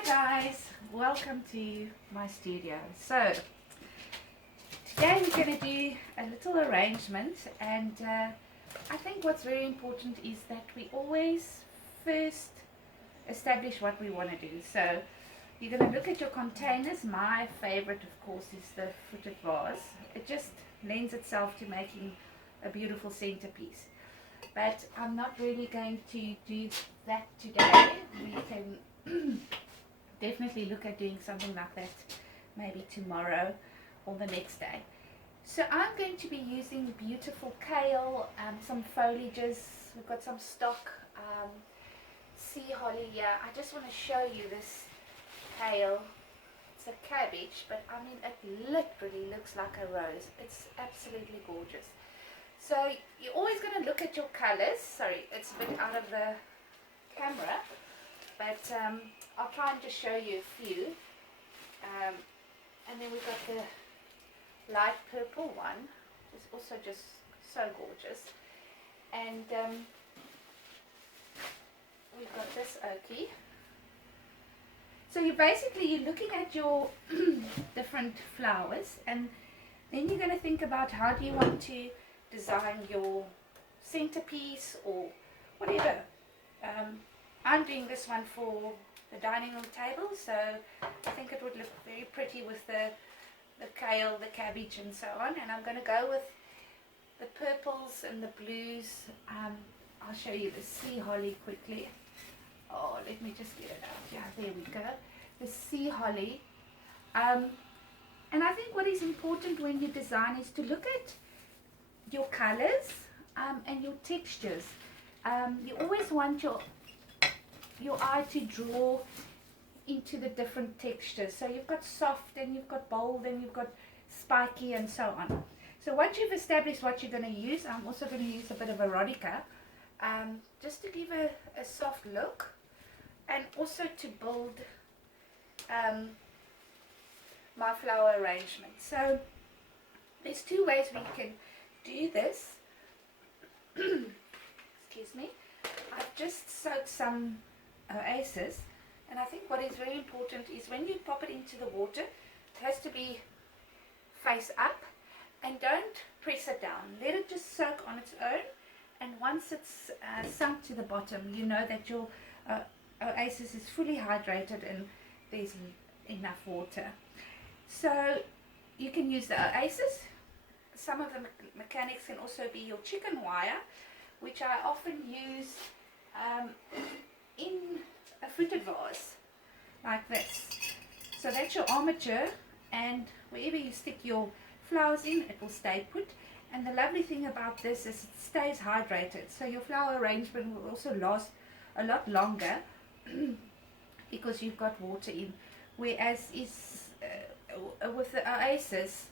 Hi guys, welcome to my studio. So today we're going to do a little arrangement, and I think what's very important is that we always first establish what we want to do. So you're going to look at your containers. My favorite, of course, is the footed vase. It just lends itself to making a beautiful centerpiece. But I'm not really going to do that today. We can definitely look at doing something like that maybe tomorrow or the next day. So I'm going to be using beautiful kale, some foliages. We've got some stock sea holly here. I just want to show you this kale. It's a cabbage, but I mean it literally looks like a rose. It's absolutely gorgeous. So you're always going to look at your colors. Sorry, it's a bit out of the camera, but I'll try and just show you a few. And then we've got the light purple one, which is also just so gorgeous. And we've got this oakie. So you're looking at your different flowers, and then you're going to think about how do you want to design your centerpiece or whatever. I'm doing this one for the dining room table, so I think it would look very pretty with the kale, the cabbage and so on. And I'm going to go with the purples and the blues. I'll show you the sea holly quickly. Oh, let me just get it out. Yeah, there we go. The sea holly. And I think what is important when you design is to look at your colors and your textures. You always want your eye to draw into the different textures. So you've got soft, and you've got bold, and you've got spiky, and so on. So once you've established what you're going to use, I'm also going to use a bit of erotica, just to give a soft look, and also to build my flower arrangement. So there's two ways we can do this. Excuse me. I've just soaked some oasis, and I think what is very important is when you pop it into the water, it has to be face up, and don't press it down. Let it just soak on its own, and once it's sunk to the bottom, you know that your oasis is fully hydrated and there's enough water. So you can use the oasis. Some of the mechanics can also be your chicken wire, which I often use in a footed vase like this. So that's your armature, and wherever you stick your flowers in, it will stay put. And the lovely thing about this is it stays hydrated, so your flower arrangement will also last a lot longer because you've got water in. Whereas with the oasis,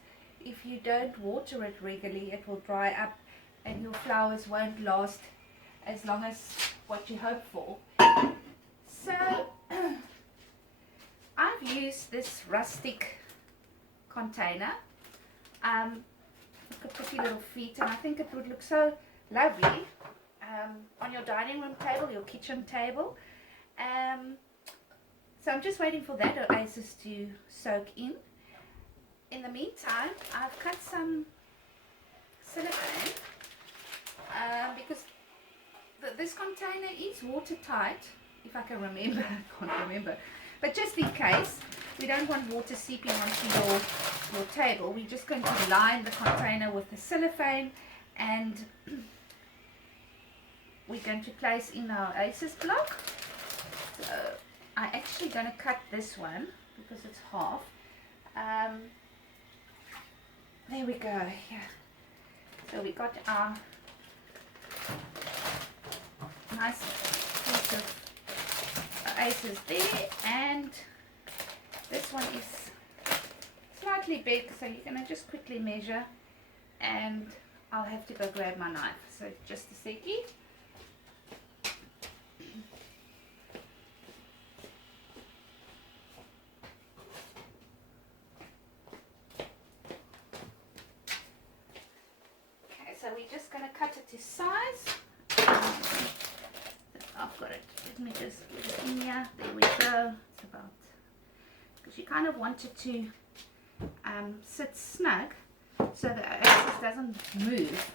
if you don't water it regularly, it will dry up and your flowers won't last as long as what you hope for. So I've used this rustic container. Look at pretty little feet, and I think it would look so lovely on your dining room table, your kitchen table. So I'm just waiting for that oasis to soak in. In the meantime, I've cut some silicone because this container is watertight, if I can remember. I can't remember. But just in case, we don't want water seeping onto your table. We're just going to line the container with the cellophane, and we're going to place in our oasis block. So I'm actually going to cut this one because it's half. There we go. Yeah. So we got our nice piece of oasis there, and this one is slightly big, so you're going to just quickly measure, and I'll have to go grab my knife. So just a second. So we're just going to cut it to size. Our I've got it. Let me just get it in here. There we go. It's about, because you kind of want it to sit snug so the oasis doesn't move.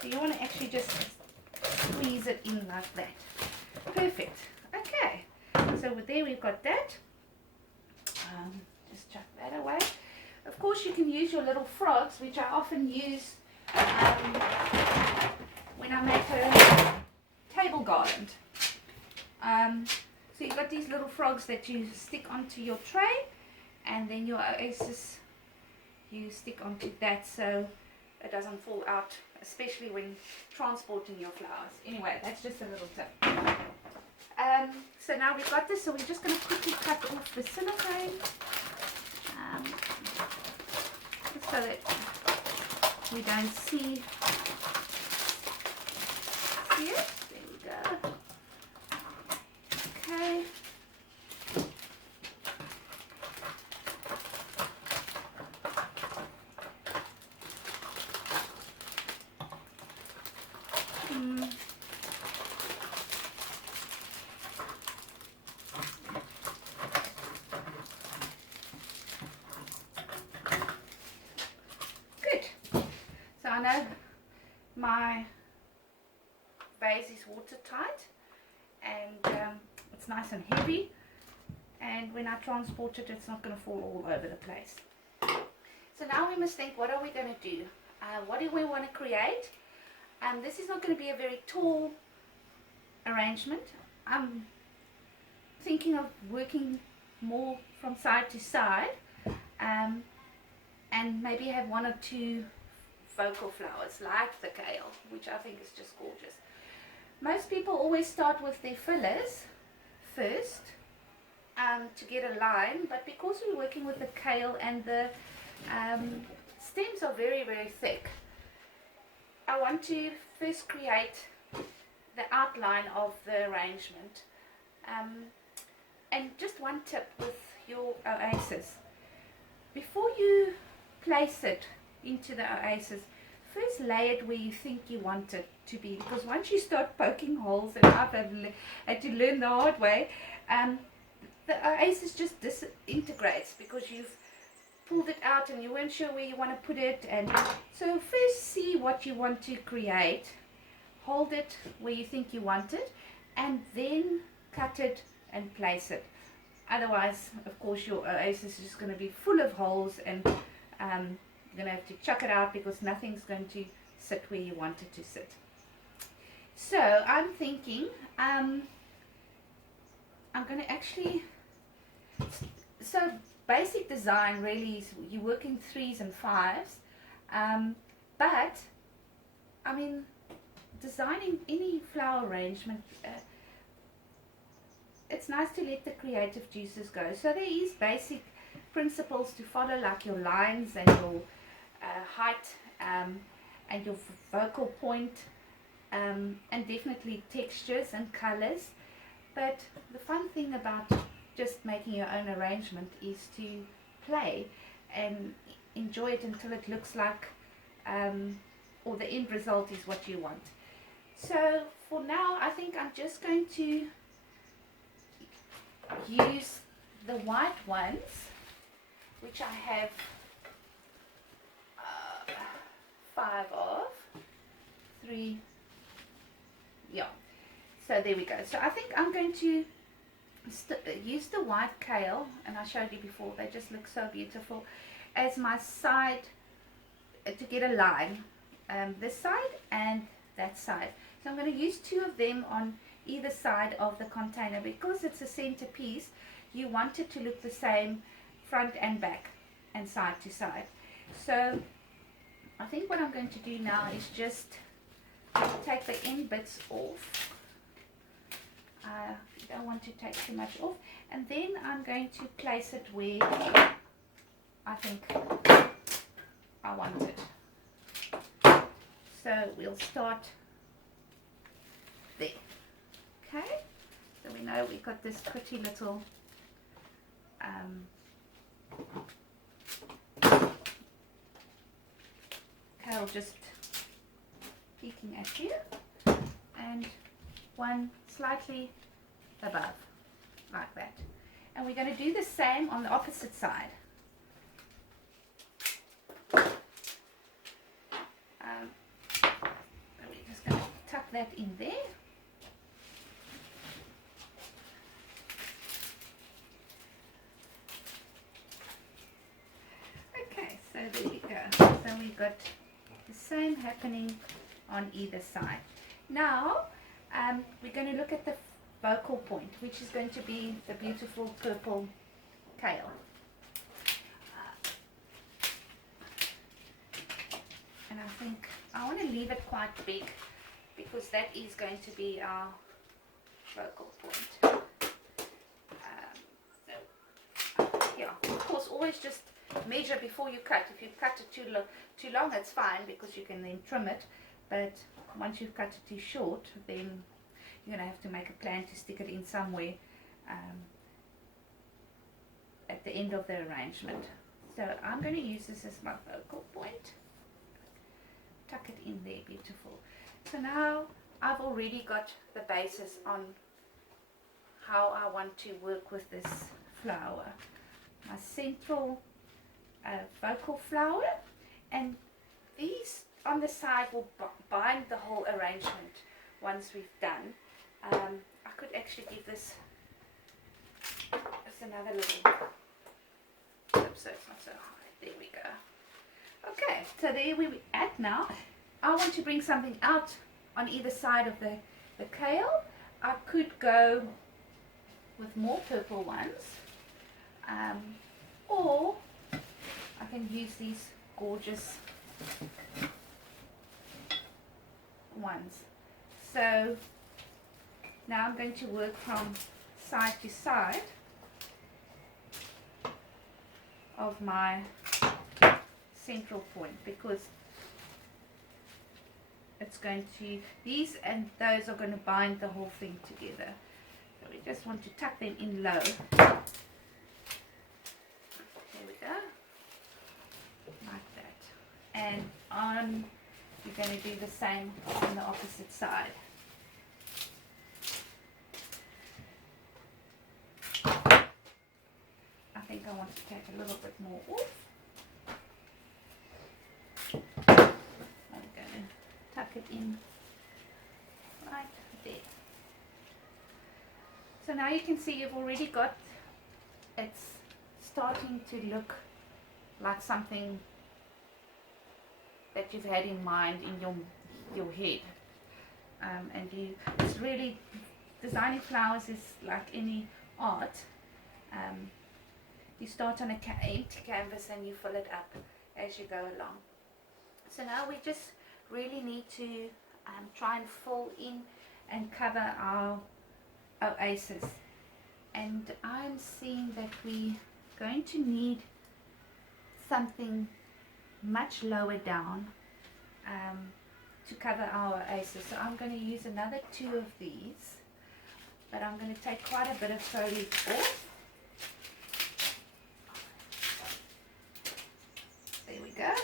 So you want to actually just squeeze it in like that. Perfect. Okay. So there we've got that. Just chuck that away. Of course, you can use your little frogs, which I often use when I make a table garland. So you've got these little frogs that you stick onto your tray, and then your oasis you stick onto that so it doesn't fall out, especially when transporting your flowers. Anyway, that's just a little tip. So now we've got this, so we're just going to quickly cut off the cellophane so that we don't see it. There we go. Okay. So I know my vase is watertight, and it's nice and heavy, and when I transport it, it's not going to fall all over the place. So now we must think, what are we going to do? What do we want to create? This is not going to be a very tall arrangement. I'm thinking of working more from side to side, and maybe have one or two vocal flowers like the kale, which I think is just gorgeous. Most people always start with their fillers first to get a line, but because we're working with the kale and the stems are very, very thick, I want to first create the outline of the arrangement. And just one tip with your oasis: before you place it into the oasis, first lay it where you think you want it to be, because once you start poking holes, and I've had to learn the hard way, the oasis just disintegrates because you've pulled it out and you weren't sure where you want to put it. And so first see what you want to create, hold it where you think you want it, and then cut it and place it. Otherwise, of course, your oasis is just going to be full of holes, and you're going to have to chuck it out because nothing's going to sit where you want it to sit. So I'm thinking I'm going to actually, so basic design really is you work in 3s and 5s, but I mean, designing any flower arrangement, it's nice to let the creative juices go. So there is basic principles to follow, like your lines and your height and your vocal point, and definitely textures and colors. But the fun thing about just making your own arrangement is to play and enjoy it until it looks like, or the end result is what you want. So for now, I think I'm just going to use the white ones, which I have 5 of, 3, yeah. So there we go. So I think I'm going to use the white kale, and I showed you before, they just look so beautiful, as my side to get a line, this side and that side. So I'm going to use 2 of them on either side of the container. Because it's a centerpiece, you want it to look the same front and back and side to side. So I think what I'm going to do now is just take the end bits off. You don't want to take too much off, and then I'm going to place it where I think I want it. So we'll start there. Okay, so we know we've got this pretty little kale just peeking at you, and one slightly above, like that. And we're going to do the same on the opposite side. We're just going to tuck that in there. Okay, so there we go. So we've got the same happening on either side. Now we're going to look at the focal point, which is going to be the beautiful purple kale. And I think I want to leave it quite big because that is going to be our focal point. Yeah, of course, always just measure before you cut. If you cut it too long, it's fine because you can then trim it. But once you've cut it too short, then you're going to have to make a plan to stick it in somewhere at the end of the arrangement. So I'm going to use this as my focal point. Tuck it in there, beautiful. So now I've already got the basis on how I want to work with this flower. My central focal flower, and these on the side will bind the whole arrangement once we've done. I could actually give this another little clip so it's not so high. There we go. Okay, so there we're at now. I want to bring something out on either side of the kale. I could go with more purple ones, or I can use these gorgeous ones. So now I'm going to work from side to side of my central point, because it's going to, these and those are going to bind the whole thing together. So we just want to tuck them in low. There we go, like that. And on, we're going to do the same on the opposite side. I think I want to take a little bit more off. I'm going to tuck it in right there. So now you can see you've already got, it's starting to look like something that you've had in mind in your head. And it's really, designing flowers is like any art. You start on an empty canvas and you fill it up as you go along. So now we just really need to try and fill in and cover our oasis. And I'm seeing that we're going to need something much lower down to cover our oasis. So I'm going to use another 2 of these, but I'm going to take quite a bit of foliage off. There we go.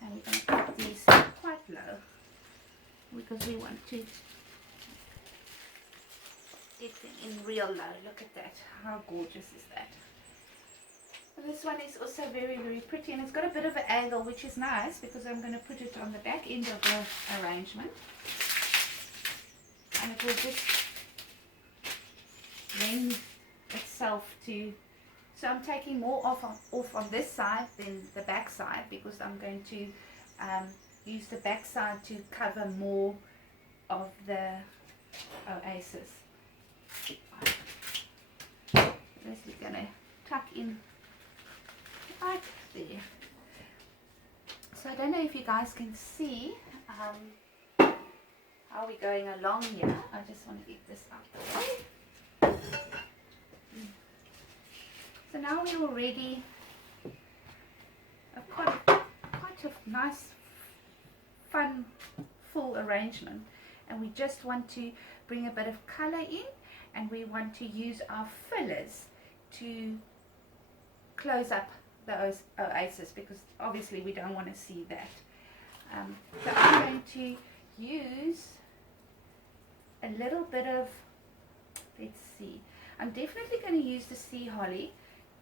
And we're going to put these quite low because we want to get them in real low. Look at that. How gorgeous is that? And this one is also very, very pretty, and it's got a bit of an angle, which is nice because I'm going to put it on the back end of the arrangement. And it will just lend itself to, so I'm taking more off on this side than the back side because I'm going to use the back side to cover more of the oasis. This we're going to tuck in right there. So I don't know if you guys can see how we're going along here. I just want to get this out of the way. So now we already have quite a nice, fun, full arrangement, and we just want to bring a bit of color in, and we want to use our fillers to close up the oasis because obviously we don't want to see that. So I'm going to use a little bit of Let's see. I'm definitely going to use the sea holly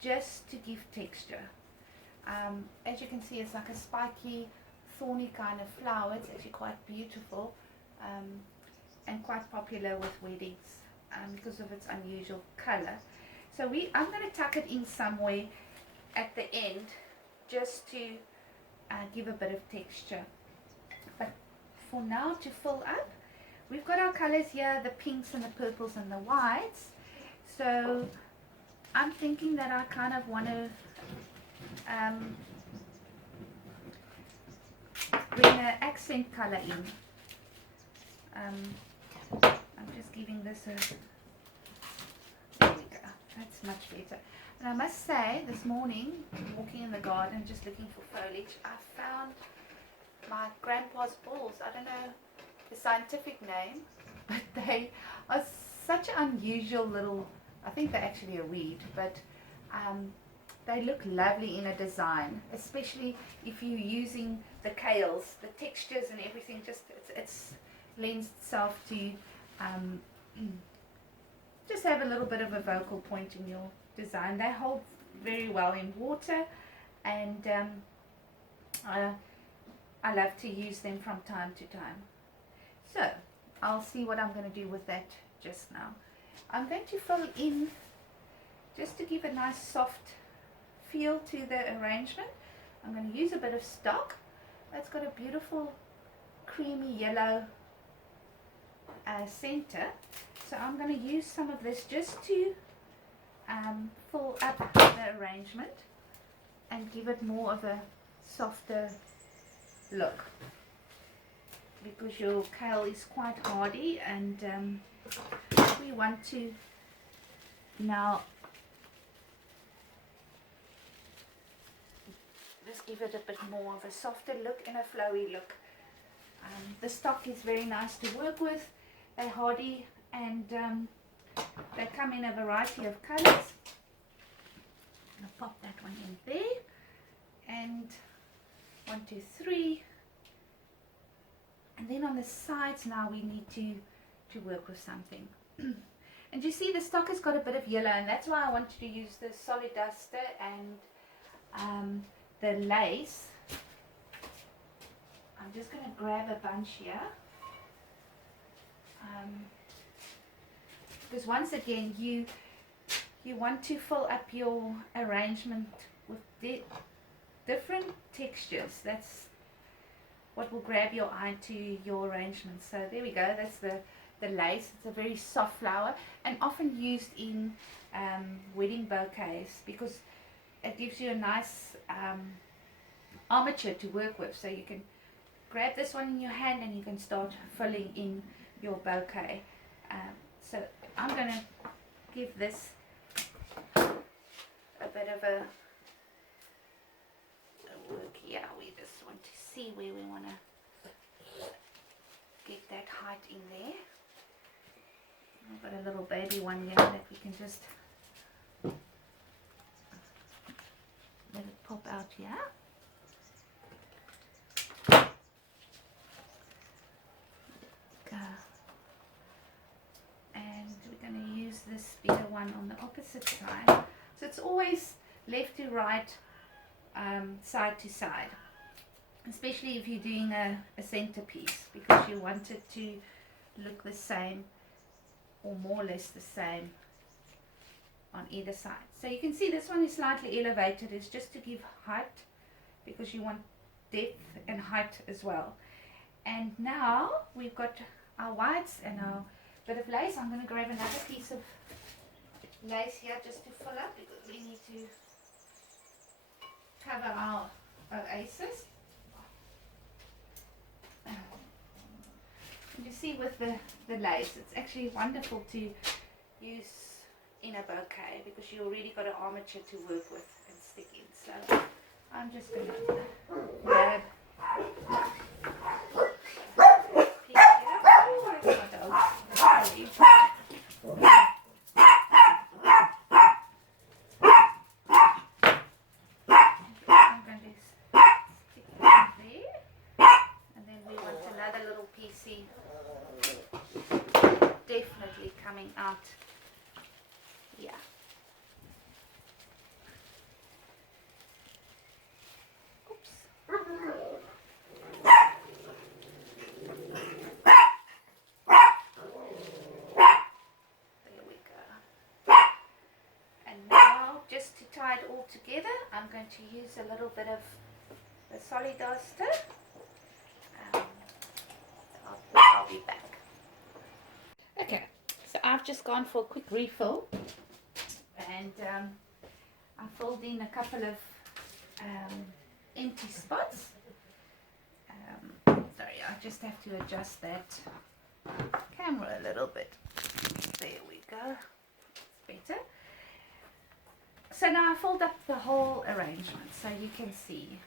just to give texture. As you can see, it's like a spiky, thorny kind of flower. It's actually quite beautiful and quite popular with weddings because of its unusual color. So I'm going to tuck it in somewhere at the end just to give a bit of texture. But for now, to fill up, we've got our colors here, the pinks and the purples and the whites. So I'm thinking that I kind of want to bring an accent color in. I'm just giving this a, there we go, that's much better. And I must say, this morning, walking in the garden, just looking for foliage, I found my grandpa's balls. I don't know the scientific name, but they are such an unusual little, I think they're actually a weed, but they look lovely in a design, especially if you're using the kales, the textures and everything, just it's lends itself to just have a little bit of a focal point in your design. They hold very well in water, and I love to use them from time to time. So I'll see what I'm going to do with that just now. I'm going to fill in just to give a nice soft feel to the arrangement. I'm going to use a bit of stock. That's got a beautiful creamy yellow center. So I'm going to use some of this just to fill up the arrangement and give it more of a softer look, because your kale is quite hardy, and we want to now just give it a bit more of a softer look and a flowy look. The stock is very nice to work with. They're hardy, and they come in a variety of colors. I'm going to pop that one in there, and 1, 2, 3, and then on the sides now we need to work with something. And you see the stock has got a bit of yellow, and that's why I wanted to use the solid duster and the lace. I'm just going to grab a bunch here, because once again you want to fill up your arrangement with different textures. That's what will grab your eye to your arrangement. So there we go, that's the lace. It's a very soft flower and often used in wedding bouquets, because it gives you a nice armature to work with. So you can grab this one in your hand and you can start filling in your bouquet. So I'm going to give this a bit of a work here. We just want to see where we want to get that height in there. I've got a little baby one here that we can just let it pop out here. Go. And we're going to use this bigger one on the opposite side. So it's always left to right, side to side, especially if you're doing a centerpiece, because you want it to look the same or more or less the same on either side. So you can see this one is slightly elevated. It's just to give height, because you want depth and height as well. And now we've got our whites and our bit of lace. I'm going to grab another piece of lace here just to fill up, because we need to cover our oasis. And you see with the lace, it's actually wonderful to use in a bouquet, because you already got an armature to work with and stick in. So I'm just going to grab a piece here. Oh, that's my dog. Sorry. I'm going to stick that there, and then we want another little piecey definitely coming out here. Oops. There we go. And now, just to tie it all together, I'm going to use a little bit of the Solidaster. I'll be back. Okay, so I've just gone for a quick refill, and I filled in a couple of empty spots. Sorry, I just have to adjust that camera a little bit. There we go. It's better. So now I filled up the whole arrangement, so you can see.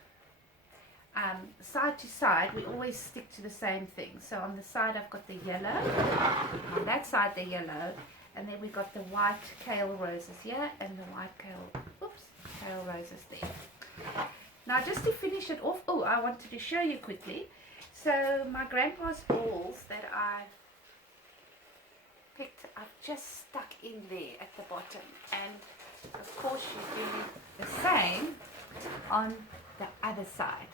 Side to side, we always stick to the same thing. So on the side I've got the yellow, on that side the yellow, and then we've got the white kale roses here and the white kale roses there. Now just to finish it off, I wanted to show you quickly. So my grandpa's balls that I picked, I've just stuck in there at the bottom, and of course you do the same on the other side.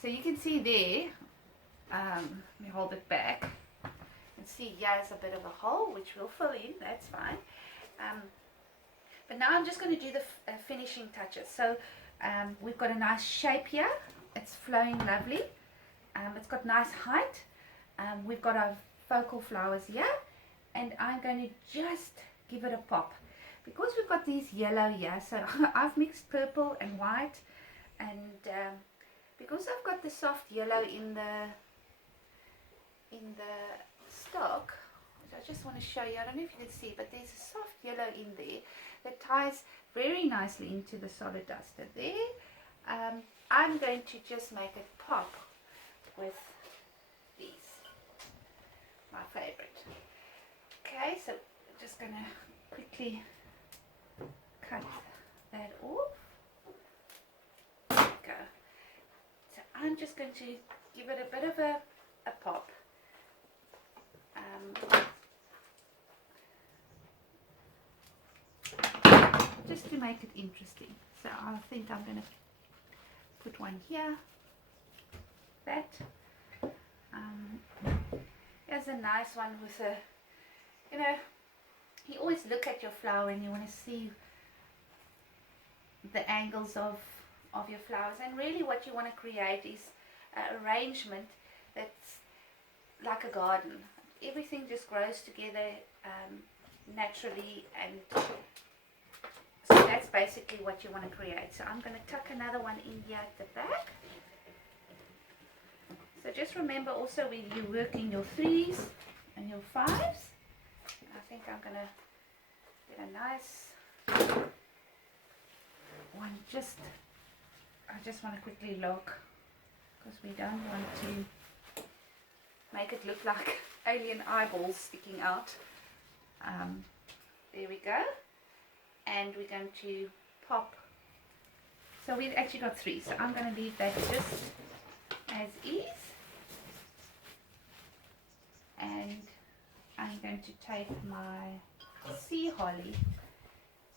So you can see there, let me hold it back, and see here's a bit of a hole which we'll fill in, that's fine. But now I'm just going to do the finishing touches. So we've got a nice shape here, it's flowing lovely, it's got nice height, we've got our focal flowers here, and I'm going to just give it a pop. Because we've got these yellow here, so I've mixed purple and white, and because I've got the soft yellow in the stock, which I just want to show you, I don't know if you can see, but there's a soft yellow in there that ties very nicely into the Solidaster there. I'm going to just make it pop with these, my favorite. Okay, so I'm just going to quickly cut that off. There we go. So I'm just going to give it a bit of a pop. Just to make it interesting. So I think I'm going to put one here. That. Here's a nice one with a, you always look at your flower and you want to see the angles of your flowers, and really what you want to create is an arrangement that's like a garden. Everything just grows together naturally, and so that's basically what you want to create. So I'm going to tuck another one in here at the back. So just remember also when you're working your 3s and your 5s, I think I'm going to get a nice one. I just want to quickly look, because we don't want to make it look like alien eyeballs sticking out. There we go. And we're going to pop. So we've actually got 3, so I'm going to leave that just as is. And I'm going to take my sea holly,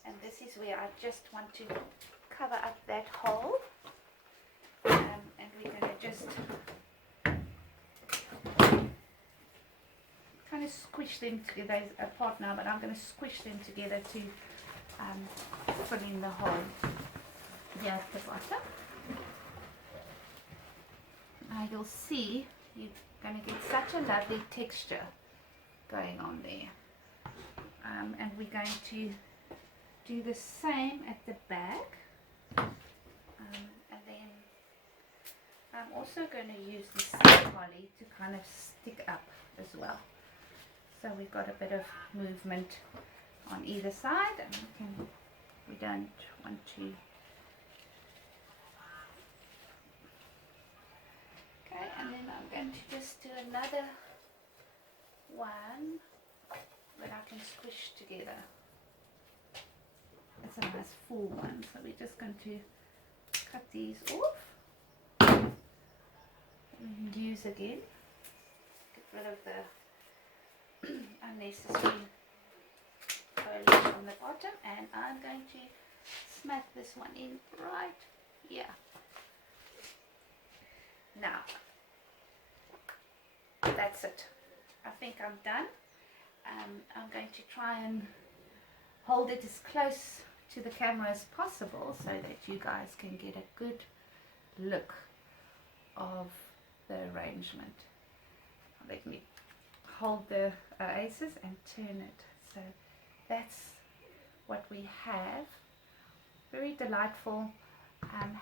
and this is where I just want to cover up that hole, and we're going to just kind of squish them together apart now, but I'm going to squish them together to fill in the hole here at the bottom. Now you'll see you're going to get such a lovely texture going on there, and we're going to do the same at the back, and then I'm also going to use the sea holly to kind of stick up as well. So we've got a bit of movement on either side, and we don't want to. Okay, and then I'm going to just do another one that I can squish together. It's a nice full one, so we're just going to cut these off and use again. Get rid of the unnecessary foliage on the bottom. one in right here. Now, that's it. I think I'm done. I'm going to try and hold it as close to the camera as possible so that you guys can get a good look of the arrangement. Let me hold the oasis and turn it. So that's what we have. Very delightful,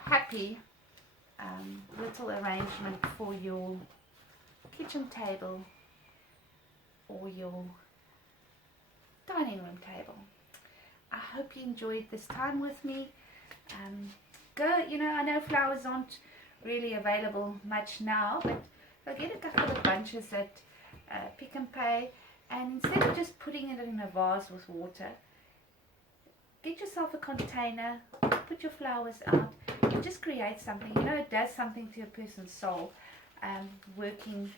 happy little arrangement for your kitchen table or your dining room table. I hope you enjoyed this time with me. I know flowers aren't really available much now, but go get a couple of bunches at Pick and Pay, and instead of just putting it in a vase with water, get yourself a container, put your flowers out, and just create something. It does something to a person's soul, working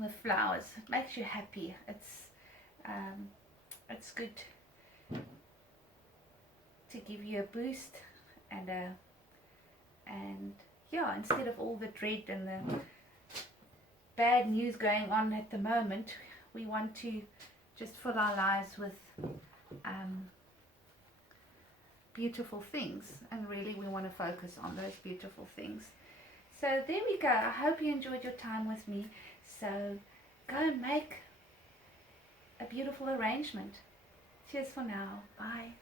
with flowers. It makes you happy. It's good to give you a boost, and instead of all the dread and the bad news going on at the moment, we want to just fill our lives with beautiful things, and really we want to focus on those beautiful things. So there we go. I hope you enjoyed your time with me. So go and make a beautiful arrangement. Cheers for now. Bye.